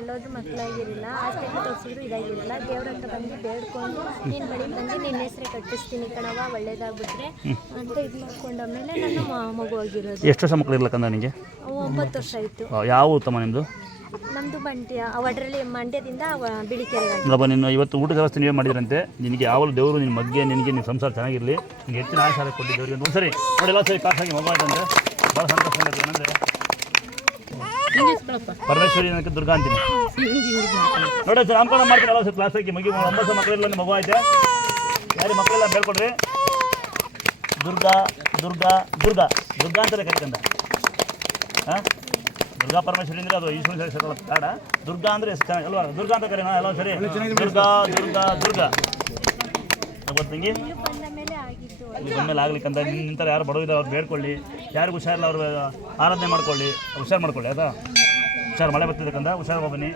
ಎಲ್ಲೋದ್ರೂ ಮಕ್ಕಳಾಗಿರಲಿಲ್ಲ, hospital ತೋರಿಸಿದ್ರು ಇದಾಗಿರಲಿಲ್ಲ. ದೇವ್ರ ಹತ್ರ ಬಂದು ಬೇಡ್ಕೊಂಡು ನಿನ್ನ ಬಳಿಗೆ ಬಂದು ನಿನ್ನ ಹೆಸರೇ ಕಟ್ಟಿಸ್ತೀನಿ ಕಣವ, ಒಳ್ಳೇದಾಗ್ಬಿಟ್ರೆ ಅಂತ ಇದು ಮಾಡ್ಕೊಂಡು ಆಮೇಲೆ ನನ್ನ ಮಗು ಆಗಿರೋದು. ಎಷ್ಟು ವರ್ಷ ಮಕ್ಕಳು ಇರ್ಲಕ್ಕಂದ ನಿನಗೆ? 9 ವರ್ಷ ಆಯಿತು. ಯಾವ ಉತ್ತಮ ನಿಮ್ಮದು? ನಮ್ಮದು ಬಂಟ್ಯ ಒಡ್ರಲ್ಲಿ ಮಂಡ್ಯದಿಂದ ಬಿಳಿಕೆರೆ. ಇಲ್ಲಪ್ಪ, ನಿನ್ನ ಇವತ್ತು ಊಟದ ವ್ಯವಸ್ಥೆ ನೀವೇ ಮಾಡಿದ್ರಂತೆ. ನಿನಗೆ ಯಾವಾಗಲೂ ದೇವರು ನಿನ್ನ ಬಗ್ಗೆ ನಿನಗೆ ನಿಮ್ಮ ಸಂಸಾರ ಚೆನ್ನಾಗಿರಲಿ, ನಿನಗೆ ಹೆಚ್ಚಿನ ಆಶಾರ ಕೊಟ್ಟಿದ್ದೇವ್ರಿಗೆ ಒಂದು ಸರಿ ನೋಡಿ. ಎಲ್ಲ ಸರಿ ಕಾಸಾಗಿ ಮಗು ಆಯ್ತಂದ್ರೆ ಭಾಳ ಸಂತೋಷ ಸಂಗತಿ ಏನಂದರೆ ಪರಮೇಶ್ವರಿ ನನಗೆ ದುರ್ಗಾ ಅಂತೀನಿ ನೋಡಿ. ಸರ್ ನಾಮಕರಣ ಮಾಡ್ತೀನಿ ಎಲ್ಲ ಸರ್ ಕ್ಲಾಸ್ ಹಾಕಿ ಮಗಿ 9 ಮಕ್ಕಳೆಲ್ಲ ಮಗು ಆಯ್ತೆ. ಯಾರಿಗೆ ಮಕ್ಕಳೆಲ್ಲ ಬೇಡ್ಕೊಡ್ರಿ. ದುರ್ಗಾ ದುರ್ಗಾ ದುರ್ಗಾ ದುರ್ಗಾ ಅಂತಲೇ ಕರಿಕಂದ. ಹಾಂ, ದುರ್ಗಾ ಪರಮೇಶ್ವರಿ ಅಂದರೆ ಅದು ಈಶ್ವರ ಹೆಸರು ಕಾಡ. ದುರ್ಗಾ ಅಂದರೆ ಎಷ್ಟು ಚೆನ್ನಾಗಿ ಅಲ್ವಾ? ದುರ್ಗಾ ಅಂತ ಕರೀನಾ ಎಲ್ಲ ಸರಿ. ದುರ್ಗಾ ದುರ್ಗಾ ದುರ್ಗಾ ಗೊತ್ತಂಗಿ ಇಲ್ಲಿ ಬಂದಮೇಲೆ ಆಗ್ಲಿಕ್ಕಂತ ನಿಂತಾರೆ. ಯಾರು ಬಡವಿಲ್ಲ ಅವ್ರು ಬೇಡ್ಕೊಳ್ಳಿ, ಯಾರಿಗೂ ಹುಷಾರಿಲ್ಲ ಅವ್ರು ಆರಾಧನೆ ಮಾಡ್ಕೊಳ್ಳಿ, ಹುಷಾರು ಮಾಡ್ಕೊಳ್ಳಿ. ಆಯ್ತಾ? ಹುಷಾರು, ಮಳೆ ಬರ್ತಿದ್ದಕ್ಕಂತ ಹುಷಾರು ಬನ್ನಿ.